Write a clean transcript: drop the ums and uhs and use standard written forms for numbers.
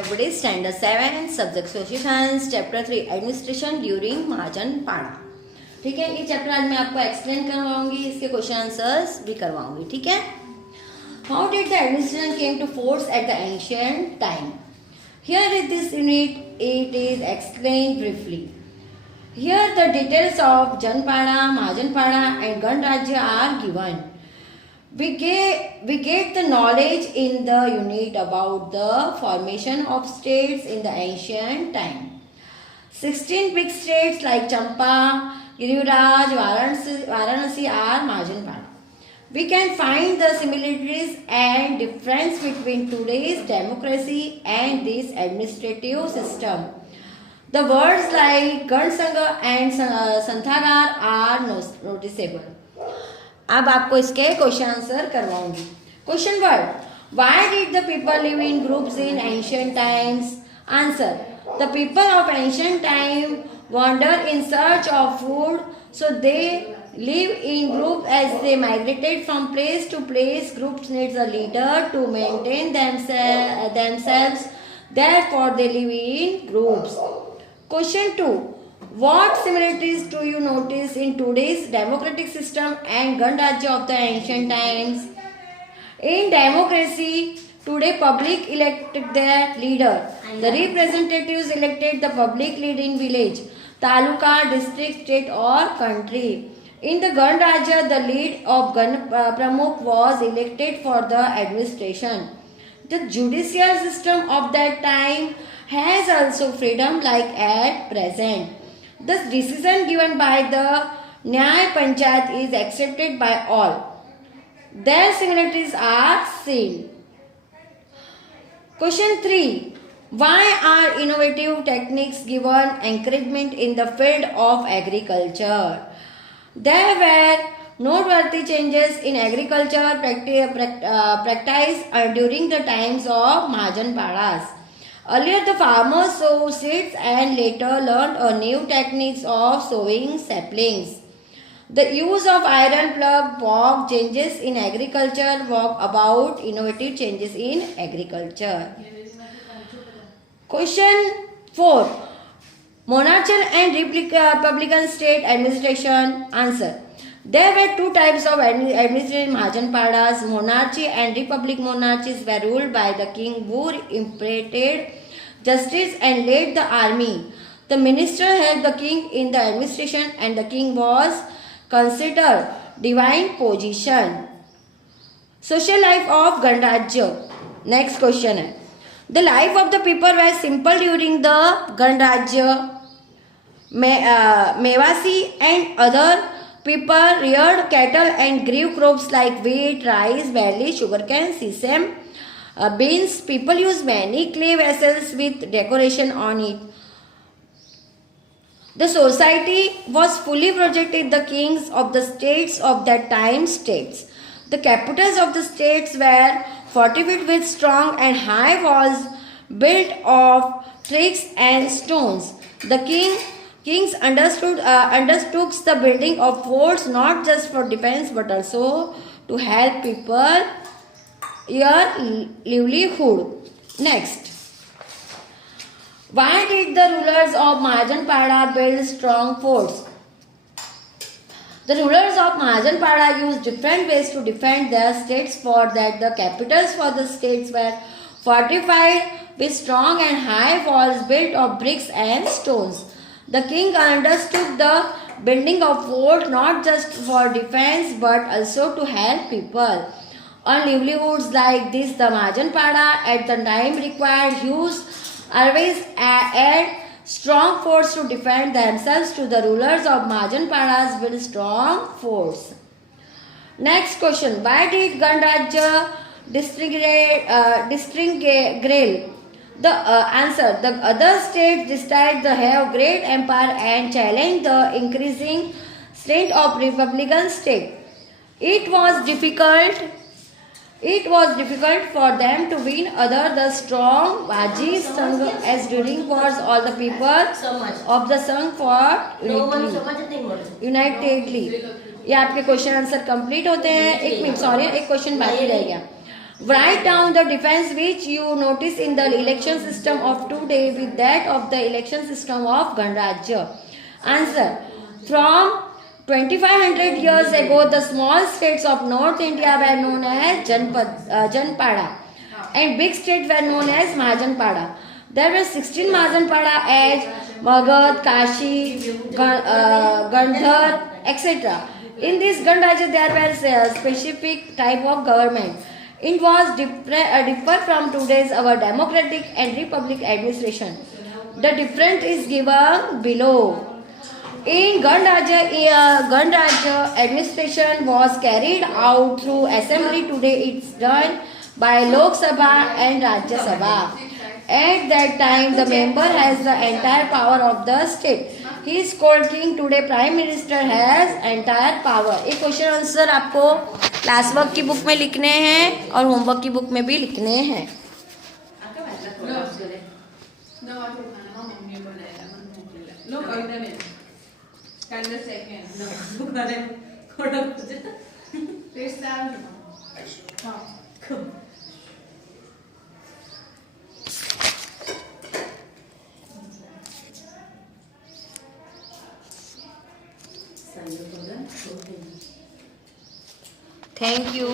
everybody. Standard 7 subject social chapter 3 administration during महाजन पाड़ा. ठीक है, ये चैप्टर आज मैं आपको एक्सप्लेन करवाऊंगी, इसके क्वेश्चन आंसर्स भी करवाऊंगी. ठीक है. How did the administration came to force at the ancient time? Here in this unit it is explained briefly. Here the details of Janpada, Mahajanpada and Ganrajya are given. We get the knowledge in the unit about the formation of states in the ancient time. 16 big states like Champa, Giriraj, Varanasi are Mahajanpada. We can find the similarities and difference between today's democracy and this administrative system. The words like Gansanga and Santhagar are noticeable. अब आपको इसके question answer करवाऊंगी. Question 1. Why did the people live in groups in ancient times? Answer. The people of ancient time wander in search of food, so they live in groups as they migrated from place to place. Groups needs a leader to maintain themselves. Therefore, they live in groups. Question 2. What similarities do you notice in today's democratic system and Ganrajya of the ancient times? In democracy, today public elected their leader. The representatives elected the public leader in village, taluka, district, state or country. In the Ganrajya, the lead of Pramukh was elected for the administration. The judicial system of that time has also freedom like at present. The decision given by the Nyay Panchayat is accepted by all. Their similarities are seen. Question 3. Why are innovative techniques given encouragement in the field of agriculture? There were noteworthy changes in agriculture practiced during the times of Mahajanpadas. Earlier, the farmers sowed seeds and later learned new techniques of sowing saplings. The use of iron plug walk changes in agriculture walk about innovative changes in agriculture. Question 4. Monarchical and republican state administration. Answer. There were two types of administration in Mahajanpadas. Monarchy and republic. Monarchies were ruled by the king who imparted justice and led the army. The minister helped the king in the administration and the king was considered divine position. Social life of Ganrajya. Next question है. The life of the people was simple during the Ganrajya. Mevasi and other people reared cattle and grew crops like wheat, rice, barley, sugarcane, sesame, beans. People used many clay vessels with decoration on it. The society was fully projected. The kings of the states of that time states. The capitals of the states were fortified with strong and high walls built of bricks and stones. The kings understood the building of forts not just for defense but also to help people your livelihood. Next. Why did the rulers of Mahajanpada build strong forts? The rulers of Mahajanpada used different ways to defend their states. For that, the capitals for the states were fortified with strong and high walls built of bricks and stones. The king understood the building of forts not just for defense but also to help people on livelihoods like this. The Mahajanpada at the time required huge always add strong forts to defend themselves. To the rulers of Mahajanpadas build strong forts. Next question. Why did Ganrajya distinguish? The answer. The other states decided to have great empire and challenge the increasing strength of republican state. It was difficult for them to win other the strong Baji Sangh as during wars all the people of the Sangh fought unitedly. ये आपके question answer complete होते हैं. एक minute, sorry, एक question बाकी रह गया. Write down the difference which you notice in the election system of today with that of the election system of Ganrajya. Answer. From 2500 years ago, the small states of North India were known as Janpada and big states were known as Mahajanpada. There were 16 Mahajanpada as Magad, Kashi, Gandhar, etc. In this Ganrajya, there were specific type of government. It was different from today's our democratic and republic administration. The difference is given below. In Ganrajya administration was carried out through assembly. Today it's done by Lok Sabha and Rajya Sabha. At that time, the member has the entire power of the state. He is called king. Today, prime minister has entire power. ये question answer आपको class work की book में लिखने हैं और homework की book में भी लिखने हैं. Thank you.